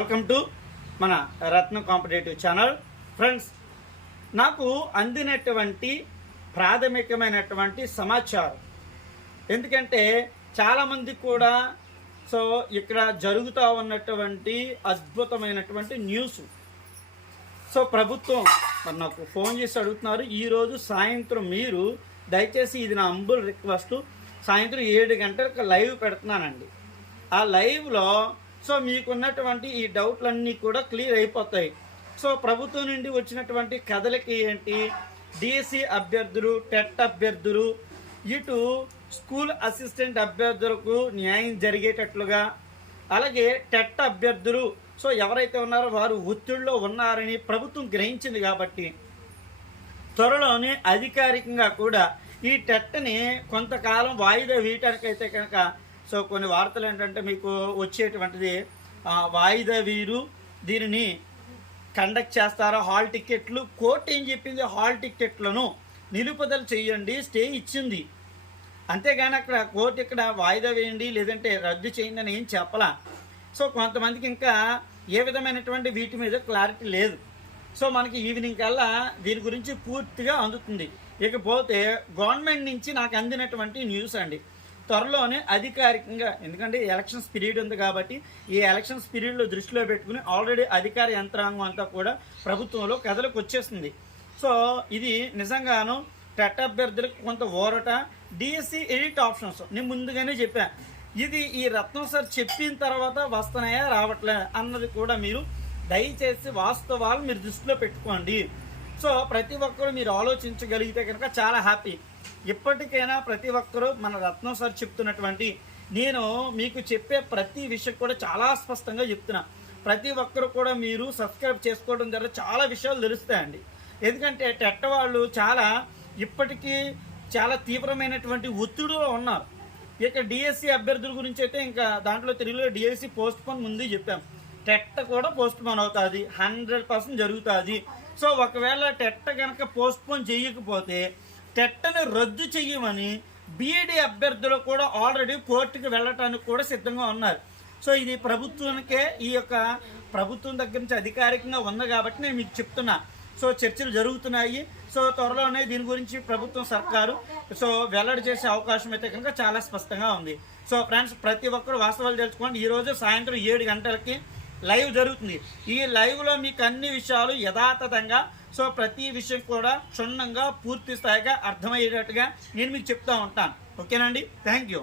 Welcome to మన రత్న competitive channel. Friends నాకు అందినటువంటి ప్రాథమికమైనటువంటి సమాచారం. ఎందుకంటే చాలామంది కూడా సో ఇక్కడ జరుగుతూ ఉన్నటువంటి అద్భుతమైనటువంటి న్యూస్ సో ప్రభుత్వం మరి నాకు ఫోన్ చేసి అడుగుతున్నారు ఈరోజు సాయంత్రం మీరు దయచేసి ఇది నా అంబుల్ రిక్వెస్ట్ సాయంత్రం ఏడు గంటలకు లైవ్ పెడుతున్నానండి. ఆ లైవ్లో సో మీకున్నటువంటి ఈ డౌట్లన్నీ కూడా క్లియర్ అయిపోతాయి. సో ప్రభుత్వం నుండి వచ్చినటువంటి కథలకి ఏంటి? డిఎస్సి అభ్యర్థులు టెట్ అభ్యర్థులు ఇటు స్కూల్ అసిస్టెంట్ అభ్యర్థులకు న్యాయం జరిగేటట్లుగా అలాగే టెట్ అభ్యర్థులు సో ఎవరైతే ఉన్నారో వారు ఒత్తిడిలో ఉన్నారని ప్రభుత్వం గ్రహించింది కాబట్టి త్వరలోనే అధికారికంగా కూడా ఈ టెట్ని కొంతకాలం వాయిదా వేయటానికైతే కనుక సో కొన్ని వార్తలు ఏంటంటే మీకు వచ్చేటువంటిది వాయిదా వీరు దీనిని కండక్ట్ చేస్తారా? హాల్ టికెట్లు కోర్టు ఏం చెప్పింది? హాల్ టికెట్లను నిలుపుదల చేయండి స్టే ఇచ్చింది. అంతేగాని అక్కడ కోర్టు ఇక్కడ వాయిదా వేయండి లేదంటే రద్దు చేయండి అని ఏం చెప్పలా? సో కొంతమందికి ఇంకా ఏ విధమైనటువంటి వీటి మీద క్లారిటీ లేదు. సో మనకి ఈవినింగ్ కల్లా దీని గురించి పూర్తిగా అందుతుంది. ఇకపోతే గవర్నమెంట్ నుంచి నాకు అందినటువంటి న్యూస్ అండి. త్వరలోనే అధికారికంగా ఎందుకంటే ఎలక్షన్స్ పీరియడ్ ఉంది కాబట్టి ఈ ఎలక్షన్స్ పీరియడ్లో దృష్టిలో పెట్టుకుని ఆల్రెడీ అధికార యంత్రాంగం అంతా కూడా ప్రభుత్వంలో కథలకు వచ్చేస్తుంది సో ఇది నిజంగాను టెట్ అభ్యర్థులకు కొంత ఓరట డిఎస్సి ఎడిట్ ఆప్షన్స్ నేను ముందుగానే చెప్పాను ఇది ఈ రత్నం సార్ చెప్పిన తర్వాత వస్తున్నాయా రావట్లే అన్నది కూడా మీరు దయచేసి వాస్తవాలు మీరు దృష్టిలో పెట్టుకోండి. సో ప్రతి ఒక్కరు మీరు ఆలోచించగలిగితే కనుక చాలా హ్యాపీ. ఇప్పటికైనా ప్రతి ఒక్కరూ మన రత్నం సార్ చెప్తున్నటువంటి నేను మీకు చెప్పే ప్రతి విషయం కూడా చాలా స్పష్టంగా చెప్తున్నా. ప్రతి ఒక్కరు కూడా మీరు సబ్స్క్రైబ్ చేసుకోవడం ద్వారా చాలా విషయాలు తెలుస్తాయండి. ఎందుకంటే టెట్ట వాళ్ళు చాలా ఇప్పటికీ చాలా తీవ్రమైనటువంటి ఒత్తిడిలో ఉన్నారు. ఇక డిఎస్సి అభ్యర్థుల గురించి అయితే ఇంకా దాంట్లో తెలుగులో డిఎస్సి పోస్ట్ పోన్ ముందు చెప్పాం. టెట్ట కూడా పోస్ట్ పోన్ అవుతుంది హండ్రెడ్ పర్సెంట్ జరుగుతుంది. సో ఒకవేళ టెట్ట కనుక పోస్ట్ పోన్ చేయకపోతే టెట్టను రద్దు చెయ్యమని బీఈడీ అభ్యర్థులు కూడా ఆల్రెడీ కోర్టుకు వెళ్ళటానికి కూడా సిద్ధంగా ఉన్నారు. సో ఇది ప్రభుత్వానికే ఈ యొక్క ప్రభుత్వం దగ్గర నుంచి అధికారికంగా ఉంది కాబట్టి నేను మీకు చెప్తున్నా. సో చర్చలు జరుగుతున్నాయి. సో త్వరలోనే దీని గురించి ప్రభుత్వం సర్కారు సో వెల్లడి చేసే అవకాశం అయితే కనుక చాలా స్పష్టంగా ఉంది. సో ఫ్రెండ్స్ ప్రతి ఒక్కరు వాస్తవాలు తెలుసుకోండి ఈరోజు సాయంత్రం ఏడు గంటలకి లైవ్ జరుగుతుంది. ఈ లైవ్లో మీకు అన్ని విషయాలు యథాతథంగా సో ప్రతి విషయం కూడా క్షుణ్ణంగా పూర్తి స్థాయిగా అర్థమయ్యేటట్టుగా నేను మీకు చెప్తా ఉంటాను. ఓకేనండి? Thank you